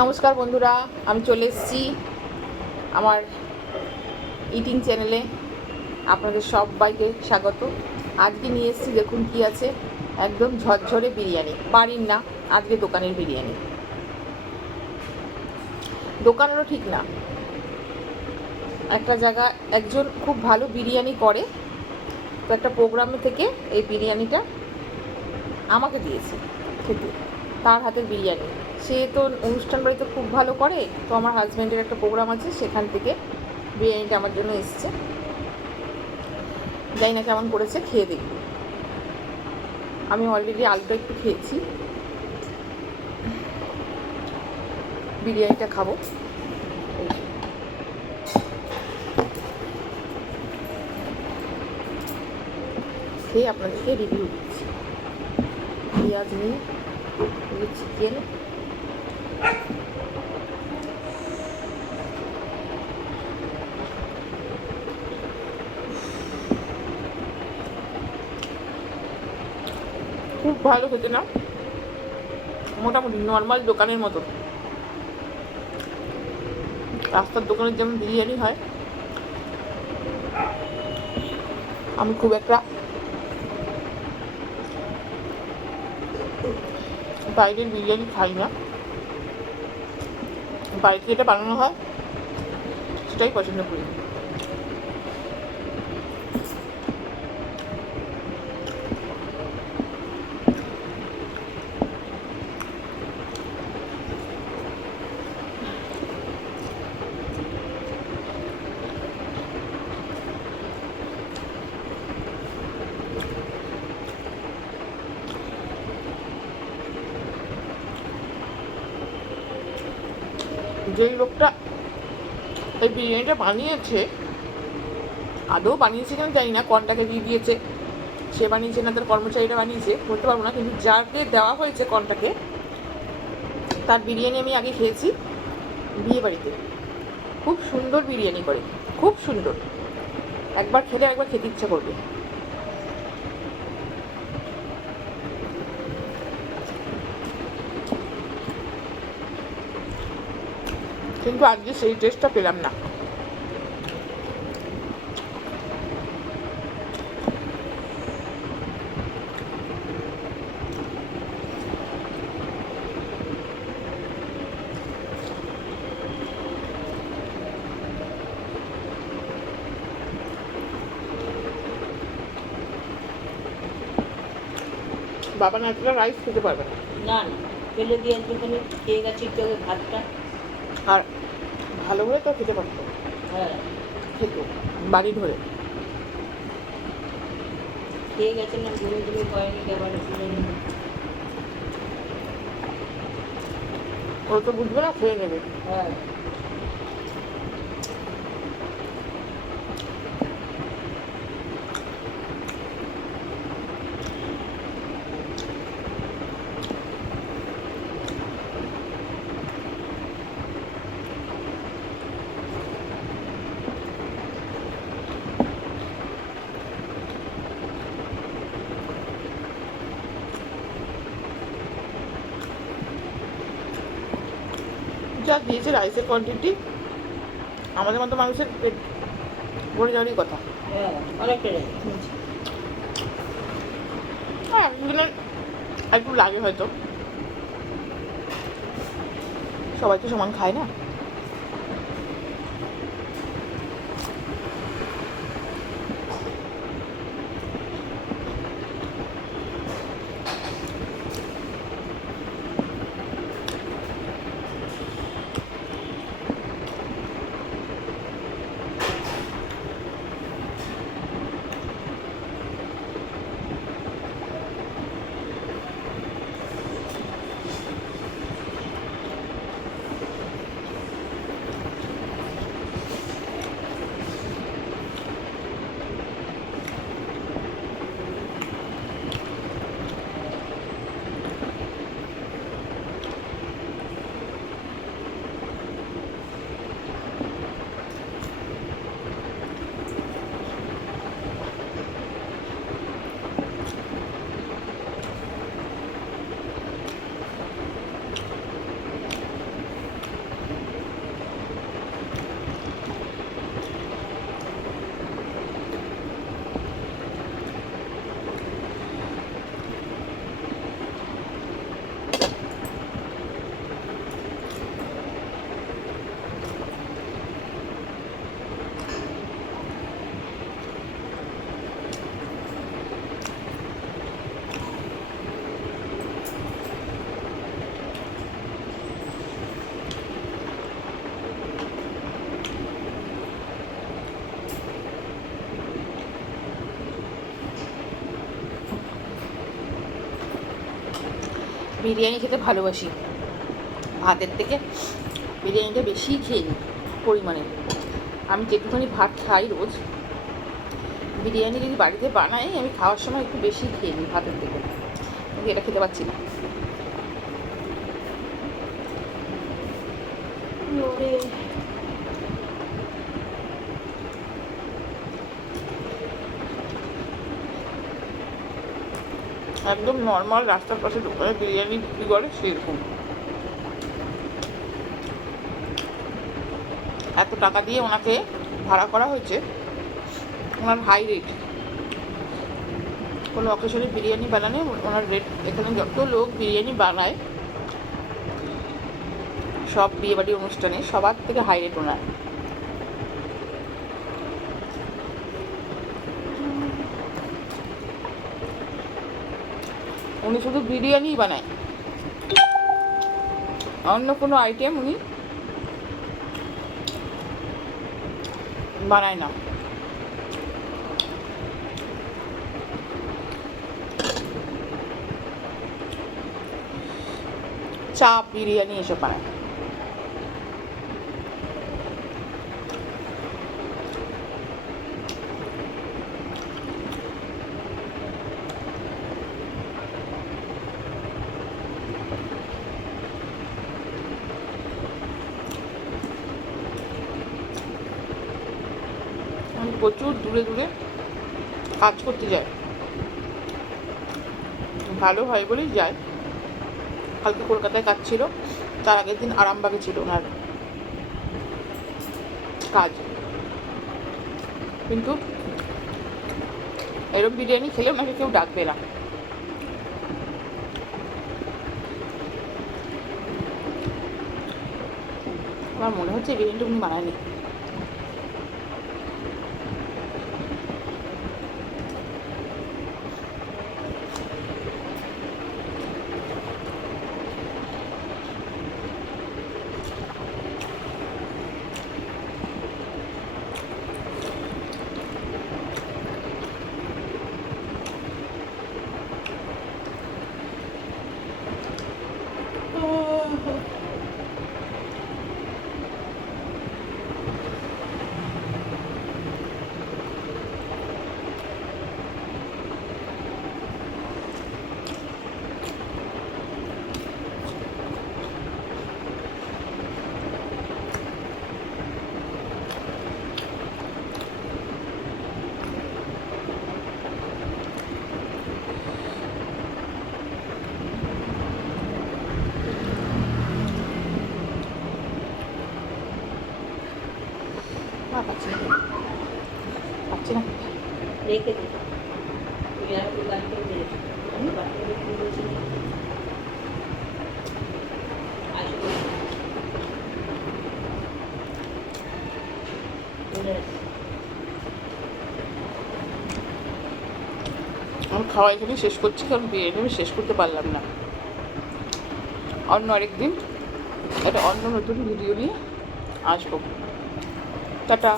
নমস্কার বন্ধুরা, আমি চলে এসেছি আমার ইটিং চ্যানেলে। আপনাদের সবাইকে স্বাগত। আজকে নিয়ে এসেছি, দেখুন কি আছে, একদম ঝরঝরে বিরিয়ানি। বাড়ির না, আজকে দোকানের বিরিয়ানি। দোকানেরও ঠিক না, একটা জায়গা একজন খুব ভালো বিরিয়ানি করে, তো একটা প্রোগ্রামে থেকে এই বিরিয়ানিটা আমাকে দিয়েছে খেতে। তার হাতের বিরিয়ানি, সে তো অনুষ্ঠান বাড়িতে খুব ভালো করে, তো আমার হাজব্যান্ডের একটা প্রোগ্রাম আছে, সেখান থেকে বিরিয়ানিটা আমার জন্য এসছে। জানি না কেমন করেছে, খেয়ে দেখি। আমি অলরেডি আলুটা একটু খেয়েছি, বিরিয়ানিটা খাবো। খেয়ে আপনাদেরকে রিভিউ দিচ্ছি। পেঁয়াজ নিয়ে চিকেন, খুব ভালো খেতে, না মোটামুটি নর্মাল দোকানের মতো, রাস্তার দোকানের যেমন বিরিয়ানি হয়। আমি খুব একটা বাইরের বিরিয়ানি খাই না, বাড়িতে যেটা বানানো হয় সেটাই পছন্দ করি। যেই লোকটা এই বিরিয়ানিটা বানিয়েছে, আদৌ বানিয়েছে কেন জানি না, কর্নটাকে দিয়ে দিয়েছে, সে বানিয়েছে না তার কর্মচারীরা বানিয়েছে বলতে পারবো না, কিন্তু যাকে দেওয়া হয়েছে কর্নটাকে, তার বিরিয়ানি আমি আগে খেয়েছি বিয়ে বাড়িতে। খুব সুন্দর বিরিয়ানি করে, খুব সুন্দর। একবার খেলে একবার খেতে ইচ্ছা করবে। কিন্তু আজকে সেই টেস্টটা পেলাম না। বাবা না এতটা রাইস খেতে পারবে না। না না, ফেলে দিয়ে একটুখানি খেয়ে গেছি একটু আগে ভাতটা। আর ভালো করে তো খেতে পারতো, হ্যাঁ, খেত বাড়ি ধরে। খেয়ে গেছিলাম, ঘুরে ঘুরে কয়েনি এবার ফেলে নিই। ও তো বুঝবে না, খেয়ে নেবে। হ্যাঁ, যা দিয়েছে রাইসের কোয়ান্টিটি, আমাদের মতো মানুষের পেট ভরে যাওয়ারই কথা। হ্যাঁ, অনেকটা রেখে হ্যাঁ, একজনের একটু লাগে হয়তো, সবাই তো সমান খায় না। বিরিয়ানি খেতে ভালোবাসি, ভাতের থেকে বিরিয়ানিটা বেশি খেয়ে নিই পরিমাণে। আমি যেটুখানি ভাত খাই রোজ, বিরিয়ানি যদি বাড়িতে বানাই আমি খাওয়ার সময় একটু বেশি খেয়ে নিই ভাতের থেকে, কিন্তু এটা খেতে পারছি না। ওরে একদম নর্মাল রাস্তার পাশে দোকানে বিরিয়ানি বিক্রি করে সেরকম। এত টাকা দিয়ে ওনাকে ভাড়া করা হয়েছে, ওনার হাই রেট। কোনো অকেশনে বিরিয়ানি বানালে ওনার রেট, এখানে যত লোক বিরিয়ানি বানায় সব বিয়েবাড়ি অনুষ্ঠানে সবার থেকে হাই রেট ওনার। উনি শুধু বিরিয়ানিই বানায়, অন্য কোনো আইটেম উনি বানায় না। চাপ, বিরিয়ানি এসব বানায়। আমি প্রচুর দূরে দূরে কাজ করতে যাই, ভালো হয় বলেই যায়। কালকে কলকাতায় কাজ ছিল, তার আগের দিন আরামবাগে ছিল ওনার কাজ। কিন্তু এরকম বিরিয়ানি খেলে ওনাকে কেউ ডাকবে না। আমার মনে হচ্ছে বিরিয়ানিটা উনি বানায়নি। পাচ্ছি না, পাচ্ছি না। রেখে দে, তুই আর তুই বাড়িতে বেরোচ্ছি, আমি বাড়িতে বেরোচ্ছি বলছি আসলে আমি খাওয়া এখানে শেষ করছি, কারণ বিরিয়ানি আমি শেষ করতে পারলাম না। অন্য আরেকদিন একটা অন্য নতুন ভিডিও নিয়ে আসবো। টাটা।